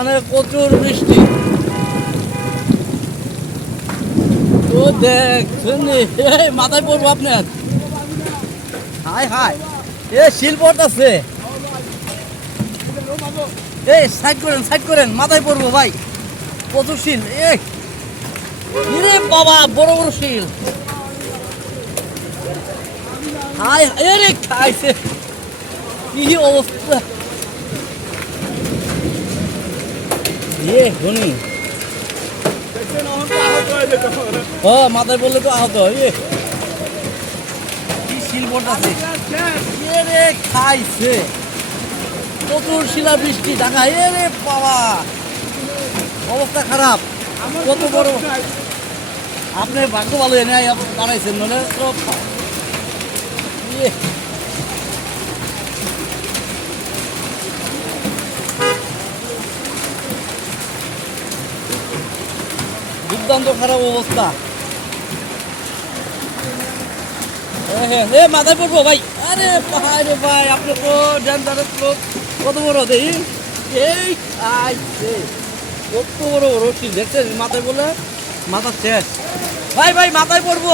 মানে প্রচুর বৃষ্টি। ও দেখ মাথায় পড়ব আপনার। হাই হাই, এ শিলপট আছে। এই সাইড করেন সাইড করেন, মাথায় পড়ব ভাই। প্রচুর শিল রে বাবা, বড় বড় শিল। হাই, এ রে, খাইছে। কি অবস্থা? ও, মাথায় বললে তো আহত খাইছে। প্রচুর শিলা বৃষ্টি ঢাকা এ রে, বাবা। অবস্থা খারাপ। কত বড় আপনি ভাগ্য ভালো, এনে দাঁড়াইছেন নলে তো দুর্দান্ত খারাপ অবস্থা। এ মাথায় পড়ব ভাই। আরে, ভাই রে ভাই, আপনি তো ড্যান্সারের লোক। কত বড় দেই? এই কত বড় কি দেখছেন? মাথায় বলে, মাথা শেষ। ভাই ভাই, মাথায় পড়ব।